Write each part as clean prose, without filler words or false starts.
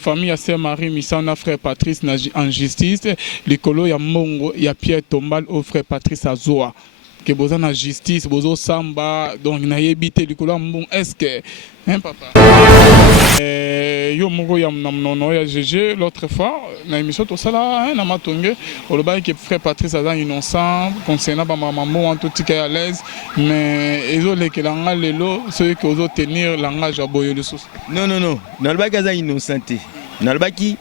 famille à Sœur Marie Misana frère Patrice en justice likolo ya Mongo ya Pierre Tombal au frère Patrice Azoa que boza na justice bozo samba donc na yebité likolo mbon est-ce que hein papa yo moko ya mnono ya GG l'autre fois na émission to sala hein na matonge oloba que frère Patrice Aza innocent concernant ba maman en tout cas à l'aise mais ezo lekelanga lelo ceux qui ozo tenir langage à boyo le sous non na loba kaza innocenté na loba ki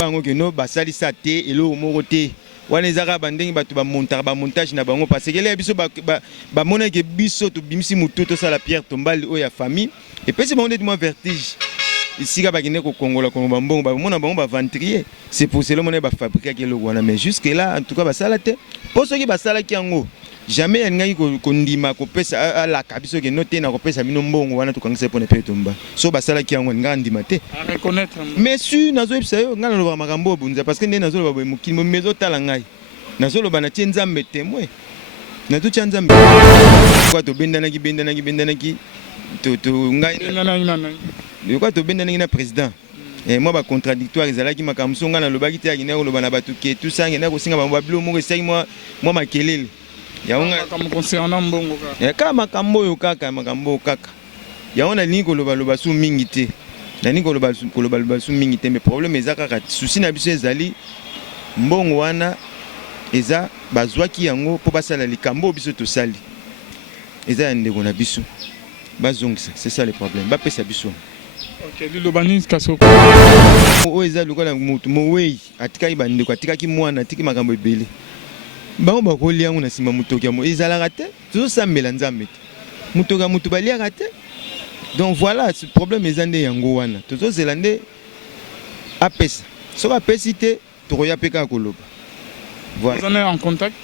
bango que no basali sa te elo moko te wana ezaka bandenge bato ba montage na bango parce que les biso ba mona que biso to bimisi mutu to sala Pierre Tombal o ya famille et puis c'est bon de moi vertige ici ka bakine ko kongola ko bambongo ba mona bango ba ventrier c'est pour cela mona ba fabriquer que le wana mais jusque là en tout cas ba sala te pour ceux qui ba sala ki yango jamais ngai ko ndima ko pesa la kabiso ke noté na ko pesa mino mbongo wana to kangisa pona Pierre Tombal so ba sala ki yango nga ndima te reconnaître mais su nazo epsa yo nga na ba makambo bunza parce que ndé nazo ba mukili mo mezo tala ngai nazo lo bana tie nzambe témoin na to tia nzambe kwa to bendana ki to ngai na quoi to bendana na président et moi ba contradictoire ezalaki makamso nga na lobaki te akina ko lobana batu ke tout ça ngena ko singa ba bilo mo esaki moi makelele yaonga comme concernant mbongo ka ka makambo kaka yaona ni ko loba su mingi te na ni ko loba su mingi te mais problème ezaka ka souci na biso ezali mbongo wana eza bazwaki yango po basala likambo biso to sali eza ndeko na biso bazongisa c'est ça le problème ba pesa biso. OK lilobani kaso o eza lokola mutu mowei atikaki bandeko atikaki mwana atiki makambo ebele bango bakolia yango na nsima mutoki yango ezalaka te tozosambela nzambe te mutoka mutu baliaka te donc voilà ce problème eza nde yango wana tozozela nde apesa soki apesi te tokoya mpe kaka koloba voilà. Vous en êtes en contact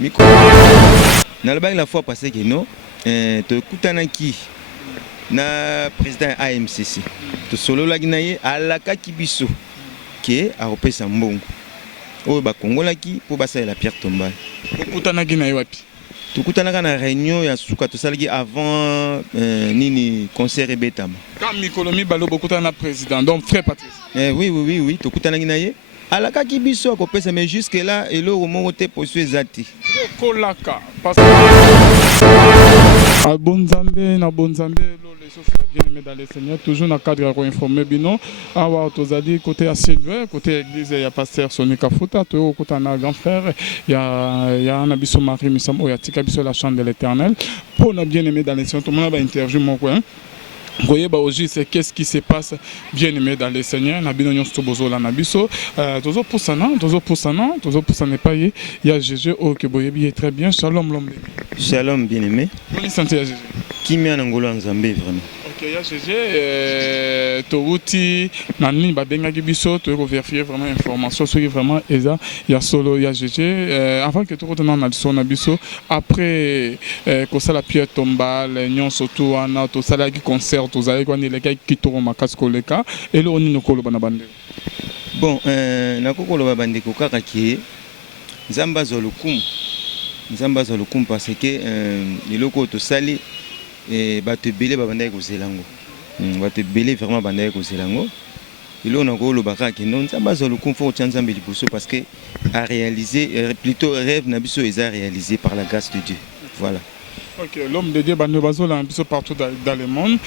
miko nalobaki la fois passé que non tokutanaki na président ya AMCC tosololaki na ye alakaki biso ke akopesa mbongo oyo bakongolaki mpo basalela Pierre Tombal. Okutanaki na ye wapi? Tokutanaka na réunion ya suka tosalaki avant nini concert ebetama. Quand mikolo mibalo bokutana na président donc frère Patrice. Oui tokutanaki na ye alakaki biso akopesa mais jusque là eloko moko te poso ezati kolaka parce à bonzambe na bonzambe les frères bien-aimés dans le Seigneur toujours dans cadre à informer bino awa tozali côté à Sylvain côté église ya pasteur Sonika Futa to côté na grand frère ya na biso Marie Misamo ya tika biso la chambre de l'Éternel pour na bien-aimés dans le Seigneur tout le monde va interview mon coin. Voyez aujourd'hui c'est qu'est-ce qui se passe bien aimé dans le Seigneur na bino nyonso bozola na biso tozo poussana pas il y a Jésus au que boyebi très bien shalom l'homme shalom bien aimé bonne santé à Jésus qui m'a ngolo nzambe vraiment OK il y a Jésus touti nani ba bengaki biso to vérifier vraiment information sur vraiment eza ya solo ya Jésus avant que tout retourne na biso na biso après ko sala Pierre Tombal nyonso to wana to sala ki concert tozali kwa ni leka kitoro makasi koleka elo oni nokolo bana bande bon nakokolo babande ko kaka ki nzamba zolukum parce que eloko to sali bato belé babanda ko zelango bato belé vraiment banda ko zelango elo nakolo baka ki non nzamba zolukum faut tchanzambe liboso parce que a réaliser plutôt rêve na biso est réalisé par la grâce de Dieu voilà. OK, l'homme de Dieu bazola biso partout dans le monde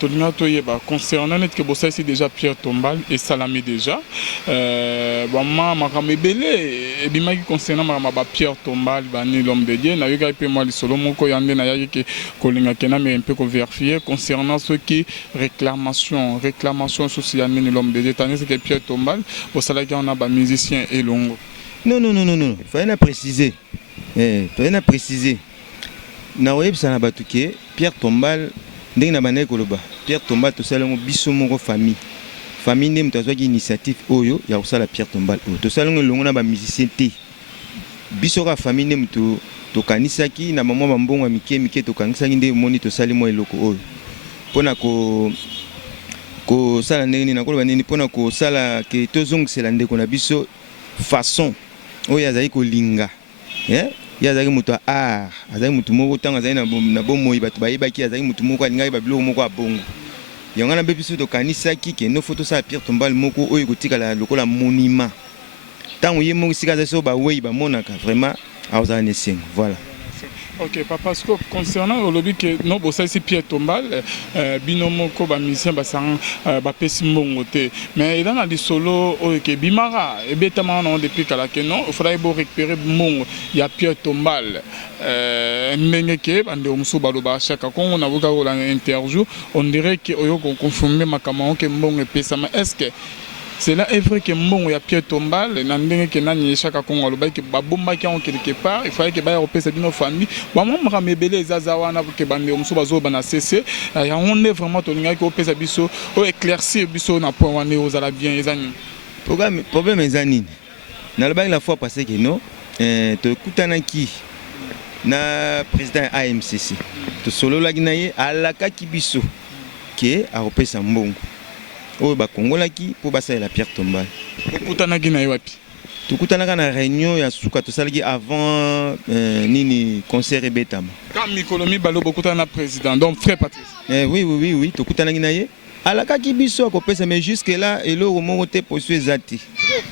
tolinga toyeba concernant net que bossa ici déjà Pierre Tombal et Salamé déjà bama makame belé et bima qui concernant ma Pierre Tombal bani l'homme de Dieu na yoga pe moi lisolo moko yande na yaki ke kolinga kena mais un peu ko vérifier concernant ce qui réclamation sociale ni l'homme de Dieu tandis que Pierre Tombal bossa là on a ba musicien et longo non faut rien préciser na websa na batuke Pierre Tombal ndenge na banaye koloba Pierre Tombal to salango biso moko famille ne mutazwaki initiative oyo ya kosala Pierre Tombal oyo to salango longo na ba musicien te biso ka famille ne mutu to kanisaki na mama mbongo mike to kanisaki nde moni to sali mo eloko oyo pona ko sala ndenge na koloba nini pona ko sala ke tozongisela ndeko na biso façon oyo azali kolinga yazaki mutu azaki mutu moko tanga azali na bomoi bato bayebaki azaki mutu moko alingai babilo moko abongo yango na bebiso tokanisaki ke no photo sa Pierre Tombal moko oyo kotikala lokola monument tango ye moko sika so ba wei ba monaka vraiment aozala neseng voilà. Ok, papa, parce que concernant le lobby que non, bon ça ici Pierre Tombal, binomo ko ba musicien ba sang ba pesi mbongote, mais dans la solo ok bimara et betama on depuis kala que non, il faudrait beau récupérer mbongo, il y a Pierre Tombal ndenge ke bande omso baloba chaque quand on a voulu la interview, on dirait que oyo ko confirmer makamao ke mbongo pesa, mais est-ce que c'est là est vrai que mon ya Pierre Tombal n'andenge que nani chaque Congo le bail que babomba qui en quelque part il fallait que bail européen c'est nos familles ba mon ramebele zazawana que bande omso bazo bana cc ya on est vraiment tolinga que opesa biso o éclaircir biso na point wane ozala bien ezani problème ezani na le bail la fois passé que non to kutanaki na président AMCC to solo la ginaye alaka kibiso ke a opesa mbongo oyo bakongolaki mpo basalela Pierre Tombal. Okutanaki na ye wapi? Tokutanaka na réunion ya suka tosalaki avant nini concert ebetama. Quand mikolo mibalo bokutana na président donc frère Patrice. Oui tokutanaki na ye alakaki biso akopesa mais jusque là eloko moko te poso ezati.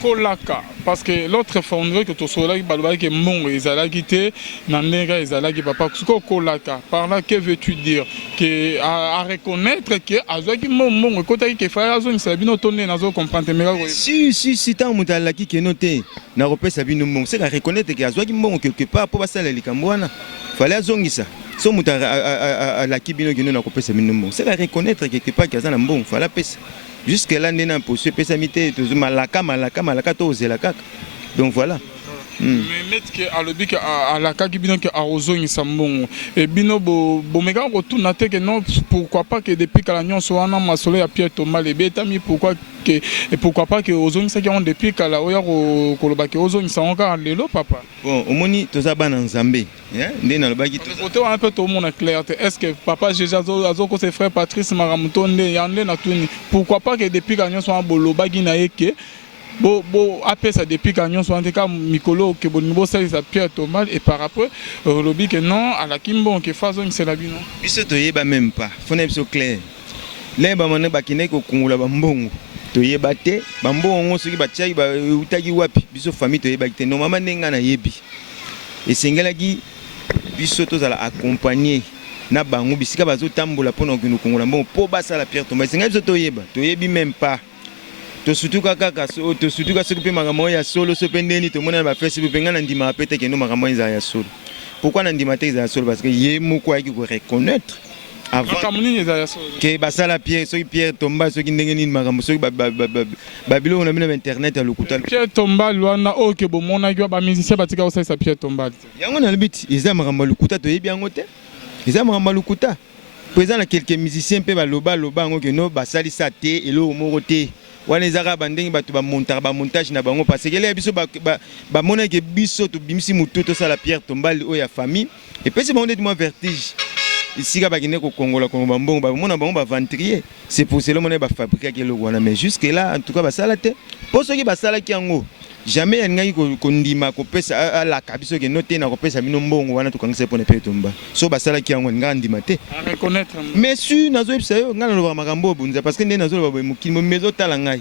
Kolaka parce que l'autre fois on dirait que tosolaki balobaki que mongo ezalaki te na ndenge ezalaki papa suko kolaka par là que veux-tu dire que à reconnaître que azwaki mongo kotaki que fa azo nisa bino tonne nazo comprendre mais si tant mutalaki que noté na repesa bino mongo c'est à reconnaître que azwaki mongo quelque part pour basala likambo wana fallait azongisa so muta la kibino que na kopesa bino mongo c'est à reconnaître quelque part que azana mongo fallait pesa. Jusque là, nous avons posé pesamité, malaka, tozela kaka. Donc voilà. Mais mettre que à l'objet à la kaki bino que à ozoni sambongo et bino bo mega retourna te que non pourquoi pas que depuis que la nion soit en masolo à Pierre Tombal et betami pourquoi pas que ozoni ça qui ont depuis que la oya koloba que ozoni ça encore lelo papa. Bon omoni tozaba na nzambe hein ndena lobaki to un peu tout le monde clair est-ce que papa Jésus azo ko ses frères Patrice Maramutonde yande na tuni pourquoi pas que depuis que la nion soit en boloba gina eke Bo après ça depuis quand soit en tout cas Mikolo que bon niveau ça Pierre Tombal et par rapport au lobby que non à la Kimbon que façon c'est la bino. Biso to yeba même pas. Faut n'être clair. Là ba mané ba kiné ko kungula ba mbongo. To yeba te ba mbongo soki ba tchai ba utaki wapi. Biso famille to yeba te normalement nenga na yebi. Et sengelaki biso to zala accompagner na bango bisika bazo tambola pona ko kungula mbongo po basa la Pierre Tombal. Senga biso to yeba. To yebi même pas. To surtout kaka to surtout ka soki pe makambo ya solo so pendeni to mona ba Facebook penga na ndima pete ke no makambo ya solo. Pourquoi na ndima te ya solo parce que ye moko aki ko reconnaître avant que basala Pierre soki Pierre Tombal soki ndenge ni makambo soki babilo na mina internet ya lokuta Pierre Tombal wana o ke bo mona ki ba musicien batika o sa Pierre Tombal yango na lebiti eza makambo lokuta to yebi yango te eza makambo lokuta présent na quelques musiciens pe ba loba ngo ke no basali sa te elo moko te wana ezaka bandenge bato ba montage na bango parce que les biso ba mona ke biso to bimisi mutu to sala Pierre Tombal o ya famille et puis c'est bon moi vertige ici ka ba kine ko kongola ko bambongo ba mona bango ba ventrier c'est pour cela mona ba fabriquer ke lo wana mais jusque là en tout cas ba sala te pour ceux qui ba sala ki yango jamais ngai ko ndima ko pesa la kabiso ke noté na ko pesa mino mbongo wana to kangisa pona Pierre Tombal so ba sala ki yango nga ndima te reconnaître mais si nazo epsa yo nga na lo ba makambo bunza parce que ndé nazo lo ba mukimo mezo tala ngai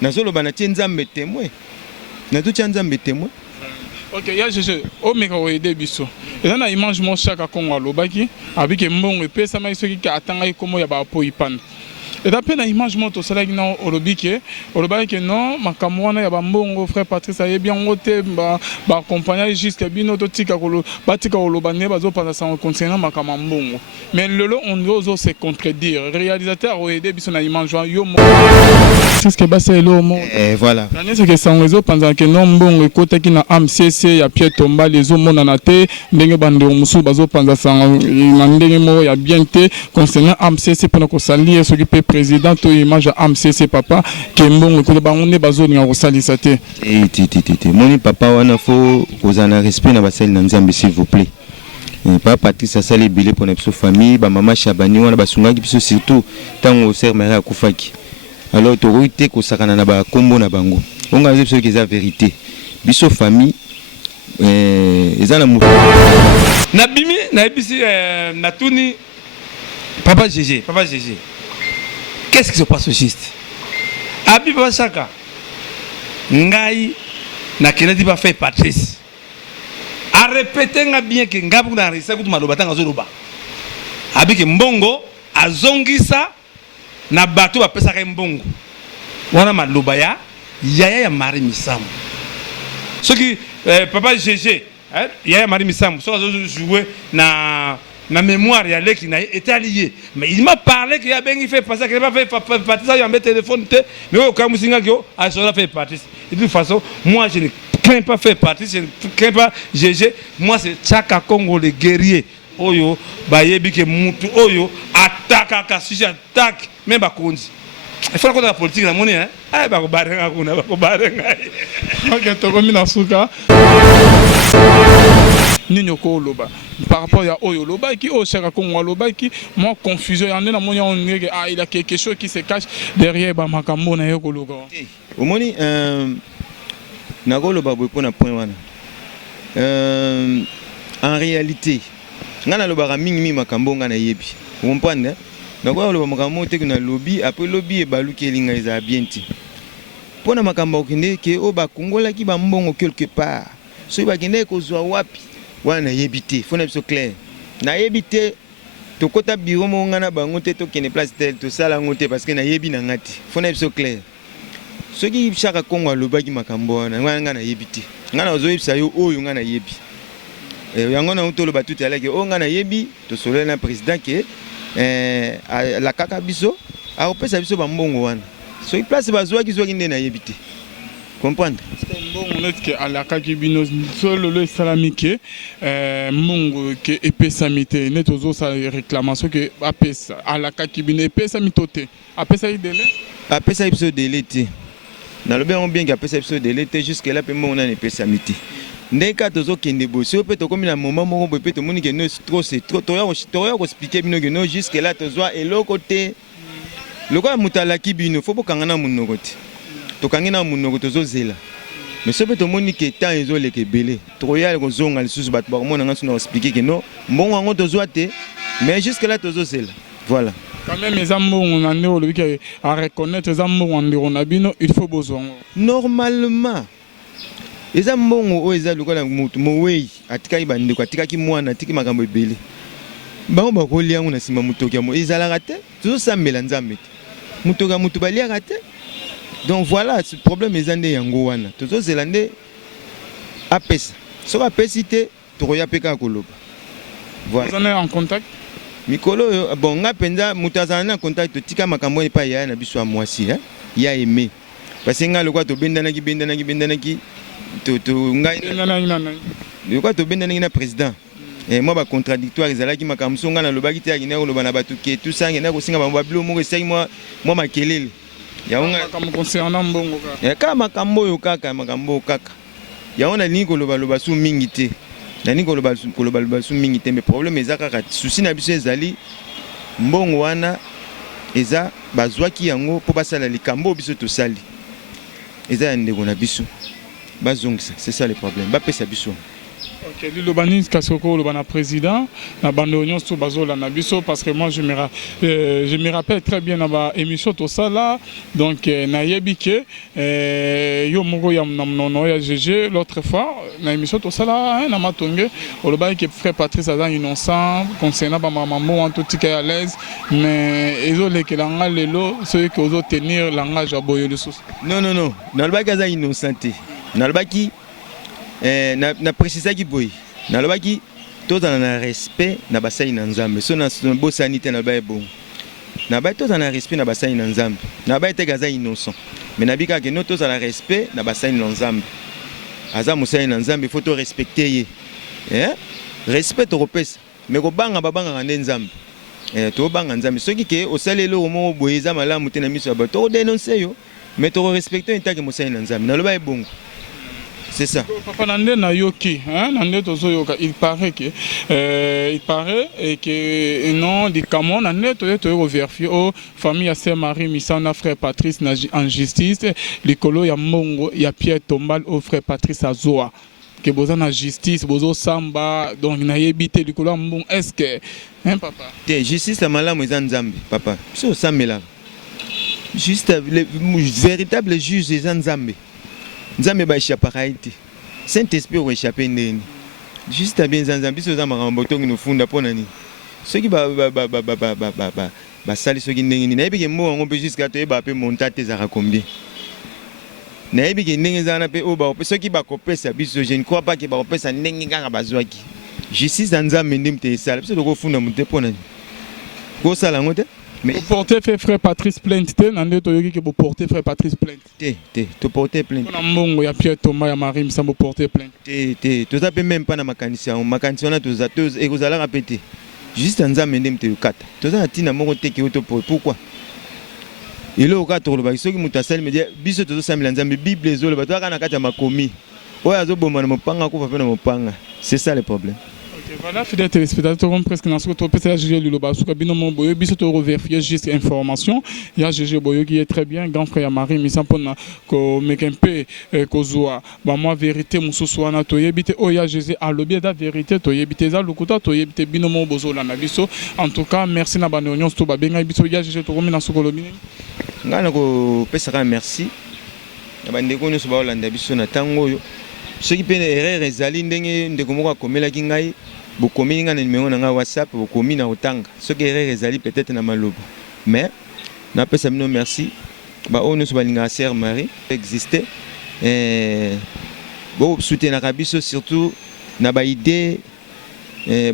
nazo lo ba na tienzambe témoin na to tienzambe témoin. Ok, ya jeje o meka o aider biso eza na image mo chaka kongo alobaki abike mbongo epesa mai soki ka atanga ikomo ya ba po ipanda. Et d'après l'image moto c'est là au lobby que non makamwana ya bambongo frère Patrice a bien ngote ba accompagner jusqu'à bino to tika ko batika ko lobane bazo penser ça concernant makamambongo mais lelo on doit se contredire réalisateur o aider biso na image yo mo c'est ce que ba c'est lo mo et voilà c'est que ça on réseau pendant que non mbongo ekota ki na AMCC ya Pierre Tombal les zo mona na te ndenge bande musu bazo penser ça na ndenge mo ya bien te concernant AMCC pour ko salir ce qui président to image AMCC papa kembongo ko bangonde bazoni nga kosalisa te moni papa wana fo kozana respect na basali na Nzambe s'il vous plaît papa Patrice asali bilé pour notre famille ba mama Chabani wana basungaki biso surtout tango sœur Marie akufaki alors to roité ko sakana na ba kombo na bango on a biso que c'est la vérité biso famille ezana mu na bimi na bisi na tuni papa GG qu'est-ce qui se passe au juste? Abi Papa Chaka, ngai na kenedi ba fait Patrice. A répéter bien que ngabu na risa kutu maloba tanga zoloba. Abi ke mbongo azongisa na bato ba pesa ka mbongo. Wana maloba ya yaya Marie Misambo. Ce qui papa GG, yaya Marie Misambo, so jouer na mémoire ya leki na était allié. Mais il m'a parlé qu'il a bien fait passer qu'il n'a pas fait partie ça il a téléphone mais au cas où singa que a fait partie. De toute façon, moi je ne crains pas faire partie, je ne crains pas GG. Moi c'est Chaka Congo le guerrier. Oyo bayebi ke mutu oyo attaque ka sujet attaque même ba konzi. Il faut la politique la monnaie hein. Ah ba ko barenga kuna ba ko barenga. OK to komi na suka. Nino ko loba par rapport à Oyo loba qui au Chaka Congo loba qui moi confusion y en a na monia on il y a quelque chose qui se cache derrière ba makambo na yoko loga. Au moni na go loba bo pona point wana. En réalité ngana loba mingi makambo ngana yebi. Vous comprenez? Na go loba makambo te na lobby après lobby e baluki elinga eza bien ti. Pona makambo okinde ke o ba kongola ki ba mbongo quelque part. So ba kinde ko zwa wapi? Wana yebité, faut être clair. Na yebité, to kota bureau mo ngana bango te to kene place tel to sala ngote parce que na yebi na ngati. Faut être clair. Ce qui Chaka Congo alobaki makambo wana ngana yebité. Ngana ozoyebisa yo oyo ngana yebi. Yango na utolo batuti alaki o ngana yebi to solena na président ke la kaka biso a opesa biso ba mbongo wana. So place bazwa ki zo kinde na yebité. Comprendre? On est que à la kakibino solo le salamike mungu que epesa mite net ozo sa réclamation que apesa à la kakibino epesa mitote apesa idele apesa biso délai te na lobe on bien que apesa biso délai te jusque là pe mon na epesa mite ndeka tozo kende bosi pe to komi na moment moko pe to moni que no c'est trop to ya ko expliquer bino que no jusque là to zo eloko te loko mutala kibino faut bokanga munoko te to kangina munoko to zo zela. Mais ce que tout le monde qui est temps ils ont les belés. Trop y a les zonga les sous battre par moi on a expliqué que non bon on doit zoiter mais jusque là tous c'est là. Voilà. Quand même les amours on en est au lieu à reconnaître les amours on a bino il faut besoin. Normalement les amours ils ont le quoi mutu mowe atika ibande kwa atika ki mwana atika makambo ebele. Ba ba ko lia on a sima mutoka mo ils ala raté tout ça melanzambe. Mutoka mutu balia raté. Donc voilà, ce problème est andé yango wana. Tozo zelande apesa. So apesité troya peka koloba. Voilà. Vous en êtes en contact? Mikolo bon ngapenza mutazana en contact tika makambo e pa ya na biso a mwasi hein. Ya aimé. Parce que nga lokwa to bendana ki to ngai le quoi to bendana na président. Et moi ba contradictoire ezalaki makambo songa na lobaki te akina ko loba na batu ke tout ça ngena ko singa ba babilo mo resei moi makelele. Yaonga comme concernant mbongo ka. Ka makambo yo kaka makambo kaka. Yaona ni ko loba su mingi te. Na ni ko loba su mingi te mais problème ezaka kaka souci na biso ezali mbongo wana eza bazwaki yango po basala likambo biso to sali. Eza ndeko na biso. Bazongisa, c'est ça le problème. Ba pesa biso. OK, le Lobanis Kasoko le bana président na bande union sur bazola na biso parce que moi je me rappelle très bien na émission tout ça là donc na yebike yo moko ya nono ya GG l'autre fois na émission tout ça là na matonge le bail que frère Patrice azan innocent concernant ba maman en tout cas à l'aise mais ezole que langa lelo ceux qui osent tenir langage à boyo le sous. Non na le bail azan innocent na le bail qui na préciser ki boy na lobaki to na respect na basai na nzambe so na bo sanité na ba bon na ba to na respect na basai na nzambe na ba te gaza innocent mais na bika ke no to na respect na basai na nzambe aza musai na nzambe faut to respecter respect to repesa mais ko banga babanga ngande nzambe to banga nzambe soki ke osalelo mo boyeza malamu te na miso ba to dénoncer yo mais to respecter intake musai na nzambe na loba bongo. C'est ça. Papa Nande na yoki, hein, Nande tozo yoka. Il paraît que non, di Camon Nande to vérifier au famille à Saint-Marie Missana frère Patrice en justice, l'écolo ya Mongo, ya Pierre Tombal au frère Patrice Azoa. Que boza na justice, bozo samba, donc na yebité l'écolo Mongo. Est-ce que, hein papa? Justice la malamu ezan Nzambe, papa. So sambela. juste le véritable juge des Nzambe. Nzambe ba échapper te. Saint-Esprit va échapper ndeni. Juste bien Nzambe biso za makambo tongi no funda pona ni. Soki ba sali soki ndeni na yebike mo ngo pe jusqu'à to yeba pe montate za combien. Na yebike ndenge za na pe o ba soki ba kopesa biso je ne crois pas que ba kopesa ndenge kaka bazwaki. Justice Nzambe ndem te sala biso ko funda monte pona ni. Ko sala ngote. Mais vous portez frère Patrice plainte, nande toyoki que vous portez frère Patrice plainte. Tu porter plainte. On a mbongo ya Pierre Thomas ya Marie Msambo porter plainte. Tu ça même pas na makanisa, makanisa na tu za et vous allez répéter. Juste Nzambe ndem te kata. Tu ça tina moko te ki auto pourquoi? Et là au cas to le ba soki mutasali me dit biso to samela Nzambe Bible ezolo ba to kana kata makomi. Oya zo bomba na mopanga ko fa na mopanga. C'est ça le problème. Voilà, fidèles téléspectateurs, on presque dans ce que tu peux faire, GG Luloba, sous cabine mon boyo, biso to revérifier juste information. Il y a GG Boyo qui est très bien, grand frère Marie, mais sans pona ko mekempe kozwa. Ba moi vérité mususu na to yebite o ya GG a lobby da vérité to yebite za lukuta to yebite bino mo bozo la na biso. En tout cas, merci na ba union to ba benga biso ya GG to komi na sukolobi. Ngana ko pesa merci. Na ba ndeko nyo so ba olanda biso na tango yo. Ce qui peut erreur ezali ndenge ndeko moko akomelaki ngai bokomi nga na numéro na WhatsApp bokomi na otanga ce qui erreur ezali peut-être na malobo mais na pesa mino merci ba ono so balinga sœur Marie exister bo soutenir biso surtout na ba idée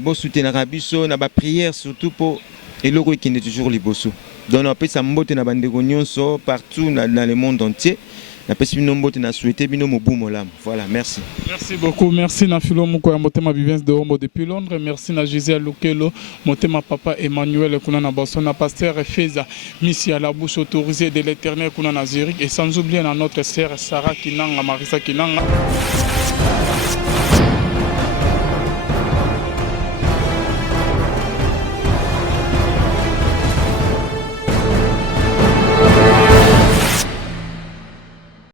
bo soutenir biso na ba prière surtout pour eloko ekende toujours liboso donc na pesa mbote na bandeko nyonso partout dans le monde entier. Voilà, merci. Merci beaucoup. Merci na Philo Mouko ya Motema Vivence de Homo depuis Londres. Merci na Gisèle Lukelo, Motema Papa Emmanuel Kuna na Boston, na Pasteur Feza, Missi à la bouche autorisée de l'Éternel Kuna na Zurich et sans oublier notre sœur Sarah Kinanga, Marissa Kinanga.